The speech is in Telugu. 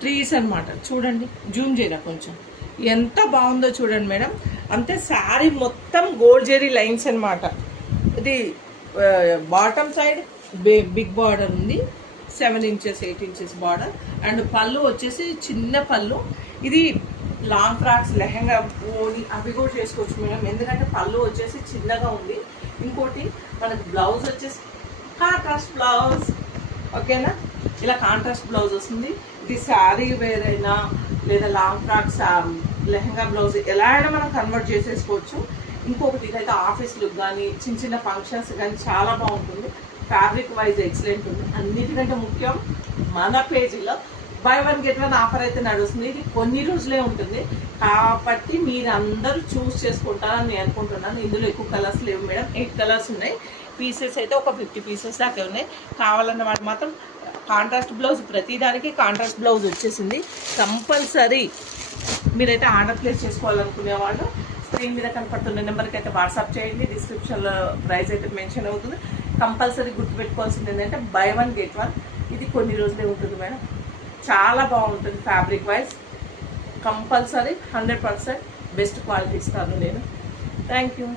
ట్రీస్ అన్నమాట. చూడండి, జూమ్ చేయరా కొంచెం, ఎంత బాగుందో చూడండి మేడం. అంతే శారీ మొత్తం గోల్డ్ జెరీ లైన్స్ అన్నమాట. ఇది బాటమ్ సైడ్ బిగ్ బార్డర్ ఉంది, 7 ఇంచెస్ 8 ఇంచెస్ బార్డర్. అండ్ పళ్ళు వచ్చేసి చిన్న పళ్ళు. ఇది లాంగ్ ఫ్రాక్స్, లెహంగా, ఓని అవి కూడా చేసుకోవచ్చు మేడం, ఎందుకంటే పళ్ళు వచ్చేసి చిన్నగా ఉంది. ఇంకోటి మనకు బ్లౌజ్ వచ్చేసి కాంట్రాస్ట్ బ్లౌజ్, ఓకేనా. ఇలా కాంట్రాస్ట్ బ్లౌజ్ వస్తుంది. ఇది శారీ వేర్ అయినా లేదా లాంగ్ ఫ్రాక్స్, లెహంగా బ్లౌజ్ ఎలా అయినా మనం కన్వర్ట్ చేసేసుకోవచ్చు. ఇంకొకటి ఇదైతే ఆఫీస్ లుక్ కానీ చిన్న చిన్న ఫంక్షన్స్ కానీ చాలా బాగుంటుంది. ఫ్యాబ్రిక్ వైజ్ ఎక్సలెంట్ ఉంది. అన్నిటికంటే ముఖ్యం మన పేజీలో బై 1 get 1 ఆఫర్ అయితే నడుస్తుంది. ఇది కొన్ని రోజులే ఉంటుంది కాబట్టి మీరు అందరూ చూస్ చేసుకుంటారని నేను అనుకుంటున్నాను. ఇందులో ఎక్కువ కలర్స్ లేవు మేడం, 8 కలర్స్ ఉన్నాయి. పీసెస్ అయితే ఒక 50 పీసెస్ దాకా ఉన్నాయి. కావాలన్న వాటి మాత్రం కాంట్రాస్ట్ బ్లౌజ్, ప్రతిదానికి కాంట్రాస్ట్ బ్లౌజ్ వచ్చేసింది. కంపల్సరీ మీరైతే ఆర్డర్ ప్లేస్ చేసుకోవాలనుకునే వాళ్ళు స్క్రీన్ మీద కనపడుతున్న నెంబర్కి అయితే వాట్సాప్ చేయండి. డిస్క్రిప్షన్లో ప్రైస్ అయితే మెన్షన్ అవుతుంది. కంపల్సరీ గుర్తుపెట్టుకోవాల్సింది ఏంటంటే బై 1 get 1. ఇది కొన్ని రోజులే ఉంటుంది మేడం, చాలా బాగుంటుంది. Fabric wise compulsory 100% best quality ఇస్తాను నేను. Thank you.